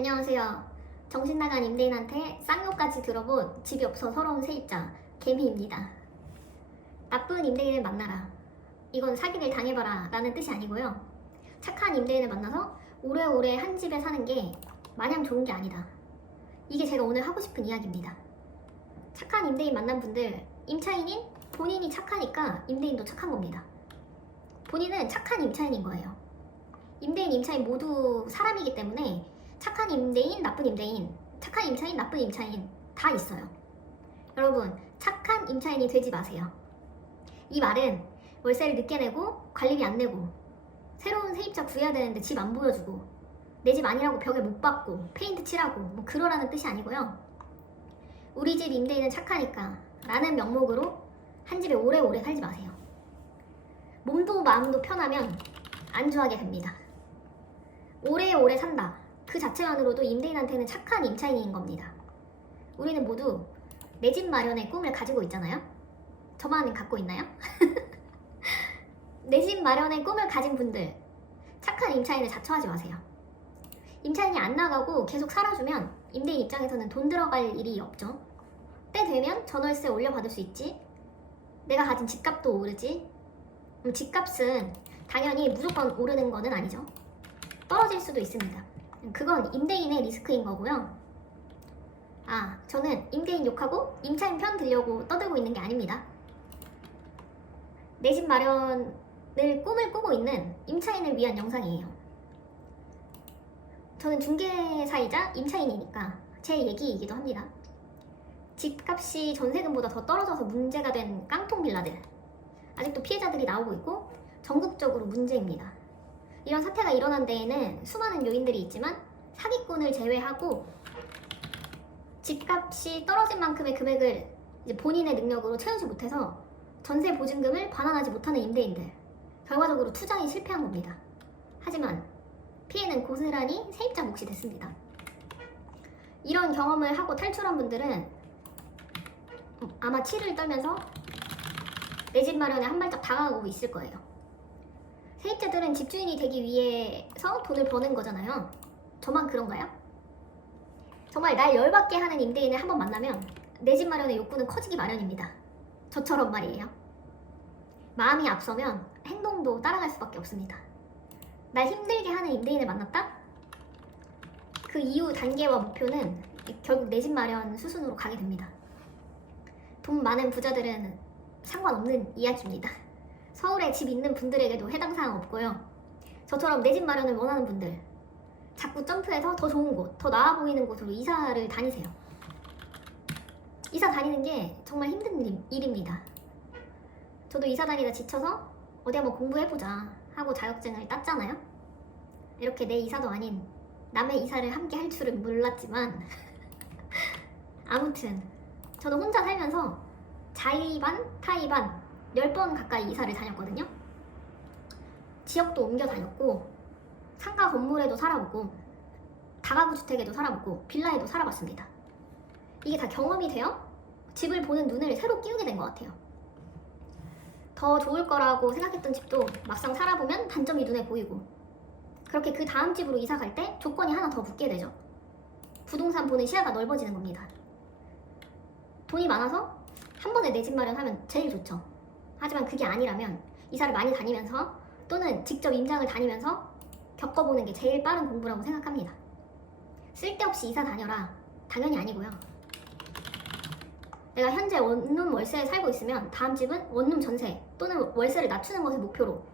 안녕하세요. 정신나간 임대인한테 쌍욕까지 들어본 집이 없어 서러운 세입자 개미입니다. 나쁜 임대인을 만나라. 이건 사기를 당해봐라 라는 뜻이 아니고요. 착한 임대인을 만나서 오래오래 한 집에 사는 게 마냥 좋은 게 아니다. 이게 제가 오늘 하고 싶은 이야기입니다. 착한 임대인 만난 분들, 임차인인 본인이 착하니까 임대인도 착한 겁니다. 본인은 착한 임차인인 거예요. 임대인, 임차인 모두 사람이기 때문에 착한 임대인, 나쁜 임대인, 착한 임차인, 나쁜 임차인 다 있어요. 여러분, 착한 임차인이 되지 마세요. 이 말은 월세를 늦게 내고 관리비 안 내고 새로운 세입자 구해야 되는데 집 안 보여주고 내 집 아니라고 벽에 못 박고 페인트 칠하고 뭐 그러라는 뜻이 아니고요. 우리 집 임대인은 착하니까 라는 명목으로 한 집에 오래오래 살지 마세요. 몸도 마음도 편하면 안주하게 됩니다. 오래오래 산다. 그 자체만으로도 임대인한테는 착한 임차인인 겁니다. 우리는 모두 내 집 마련의 꿈을 가지고 있잖아요? 저만 갖고 있나요? 내 집 마련의 꿈을 가진 분들, 착한 임차인을 자처하지 마세요. 임차인이 안 나가고 계속 살아주면 임대인 입장에서는 돈 들어갈 일이 없죠. 때 되면 전월세 올려받을 수 있지. 내가 가진 집값도 오르지. 집값은 당연히 무조건 오르는 거는 아니죠. 떨어질 수도 있습니다. 그건 임대인의 리스크인 거고요. 저는 임대인 욕하고 임차인 편 들려고 떠들고 있는 게 아닙니다. 내 집 마련을 꿈을 꾸고 있는 임차인을 위한 영상이에요. 저는 중개사이자 임차인이니까 제 얘기이기도 합니다. 집값이 전세금보다 더 떨어져서 문제가 된 깡통 빌라들, 아직도 피해자들이 나오고 있고 전국적으로 문제입니다. 이런 사태가 일어난 데에는 수많은 요인들이 있지만 사기꾼을 제외하고 집값이 떨어진 만큼의 금액을 이제 본인의 능력으로 채우지 못해서 전세 보증금을 반환하지 못하는 임대인들, 결과적으로 투자에 실패한 겁니다. 하지만 피해는 고스란히 세입자 몫이 됐습니다. 이런 경험을 하고 탈출한 분들은 아마 치를 떨면서 내 집 마련에 한 발짝 다가가고 있을 거예요. 세입자들은 집주인이 되기 위해서 돈을 버는 거잖아요. 저만 그런가요? 정말 날 열받게 하는 임대인을 한번 만나면 내 집 마련의 욕구는 커지기 마련입니다. 저처럼 말이에요. 마음이 앞서면 행동도 따라갈 수밖에 없습니다. 날 힘들게 하는 임대인을 만났다? 그 이후 단계와 목표는 결국 내 집 마련 수순으로 가게 됩니다. 돈 많은 부자들은 상관없는 이야기입니다. 서울에 집 있는 분들에게도 해당 사항 없고요. 저처럼 내 집 마련을 원하는 분들, 자꾸 점프해서 더 좋은 곳, 더 나아 보이는 곳으로 이사를 다니세요. 이사 다니는 게 정말 힘든 일입니다. 저도 이사 다니다 지쳐서 어디 한번 공부해보자 하고 자격증을 땄잖아요. 이렇게 내 이사도 아닌 남의 이사를 함께 할 줄은 몰랐지만 아무튼 저는 혼자 살면서 자의반, 타의반 10번 가까이 이사를 다녔거든요. 지역도 옮겨 다녔고 상가 건물에도 살아보고 다가구 주택에도 살아보고 빌라에도 살아봤습니다. 이게 다 경험이 되어 집을 보는 눈을 새로 끼우게 된 것 같아요. 더 좋을 거라고 생각했던 집도 막상 살아보면 단점이 눈에 보이고, 그렇게 그 다음 집으로 이사 갈 때 조건이 하나 더 붙게 되죠. 부동산 보는 시야가 넓어지는 겁니다. 돈이 많아서 한 번에 내 집 마련하면 제일 좋죠. 하지만 그게 아니라면 이사를 많이 다니면서 또는 직접 임장을 다니면서 겪어보는 게 제일 빠른 공부라고 생각합니다. 쓸데없이 이사 다녀라. 당연히 아니고요. 내가 현재 원룸 월세에 살고 있으면 다음 집은 원룸 전세 또는 월세를 낮추는 것을 목표로,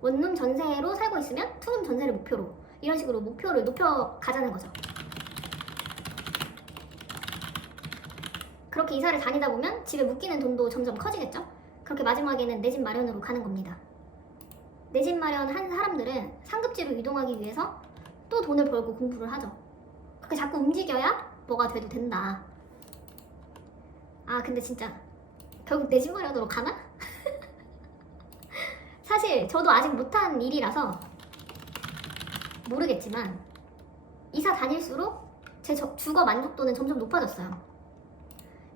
원룸 전세로 살고 있으면 투룸 전세를 목표로, 이런 식으로 목표를 높여가자는 거죠. 그렇게 이사를 다니다 보면 집에 묶이는 돈도 점점 커지겠죠? 그렇게 마지막에는 내 집 마련으로 가는 겁니다. 내 집 마련한 사람들은 상급지로 이동하기 위해서 또 돈을 벌고 공부를 하죠. 그렇게 자꾸 움직여야 뭐가 돼도 된다. 근데 진짜 결국 내 집 마련으로 가나? 사실 저도 아직 못한 일이라서 모르겠지만 이사 다닐수록 제 주거 만족도는 점점 높아졌어요.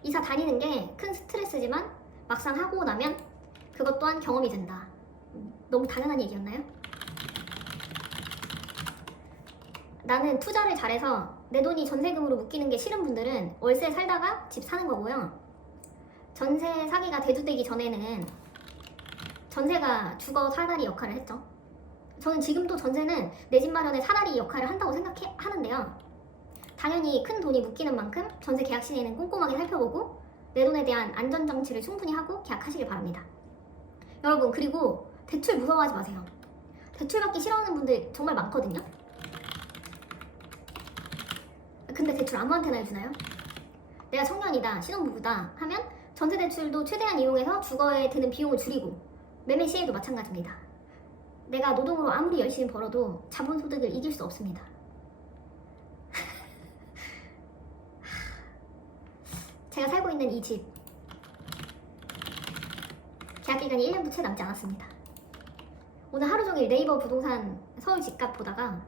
이사 다니는 게 큰 스트레스지만 막상 하고 나면 그것 또한 경험이 된다. 너무 당연한 얘기였나요? 나는 투자를 잘해서 내 돈이 전세금으로 묶이는 게 싫은 분들은 월세 살다가 집 사는 거고요. 전세 사기가 대두되기 전에는 전세가 주거 사다리 역할을 했죠. 저는 지금도 전세는 내 집 마련의 사다리 역할을 한다고 생각하는데요. 당연히 큰 돈이 묶이는 만큼 전세 계약 시에는 꼼꼼하게 살펴보고 내 돈에 대한 안전장치를 충분히 하고 계약하시길 바랍니다. 여러분, 그리고 대출 무서워하지 마세요. 대출 받기 싫어하는 분들 정말 많거든요. 근데 대출 아무한테나 해주나요? 내가 청년이다, 신혼부부다 하면 전세 대출도 최대한 이용해서 주거에 드는 비용을 줄이고 매매 시에도 마찬가지입니다. 내가 노동으로 아무리 열심히 벌어도 자본소득을 이길 수 없습니다. 제가 살고 있는 이 집 계약 기간이 1년도 채 남지 않았습니다. 오늘 하루 종일 네이버 부동산 서울 집값 보다가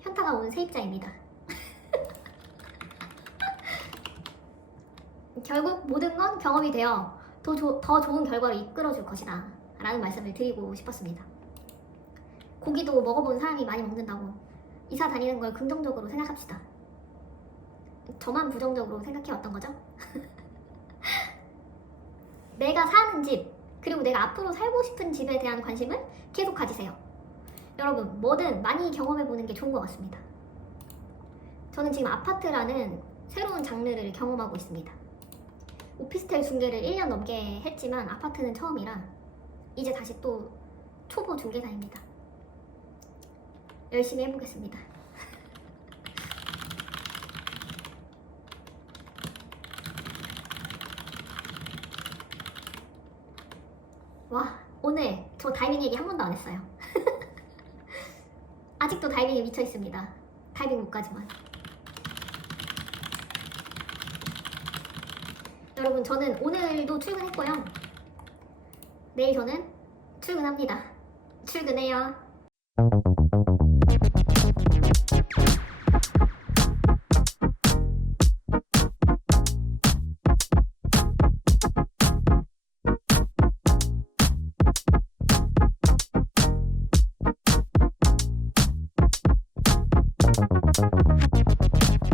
현타가 온 세입자입니다. 결국 모든 건 경험이 되어 더 좋은 결과를 이끌어줄 것이다 라는 말씀을 드리고 싶었습니다. 고기도 먹어본 사람이 많이 먹는다고 이사 다니는 걸 긍정적으로 생각합시다. 저만 부정적으로 생각해왔던 거죠? 내가 사는 집, 그리고 내가 앞으로 살고 싶은 집에 대한 관심을 계속 가지세요. 여러분, 뭐든 많이 경험해보는 게 좋은 것 같습니다. 저는 지금 아파트라는 새로운 장르를 경험하고 있습니다. 오피스텔 중개를 1년 넘게 했지만 아파트는 처음이라 이제 다시 또 초보 중개사입니다. 열심히 해보겠습니다. 와, 오늘 저 다이빙 얘기 한 번도 안 했어요. 아직도 다이빙에 미쳐 있습니다. 다이빙 못 가지만. 여러분, 저는 오늘도 출근했고요. 내일 저는 출근합니다. 출근해요.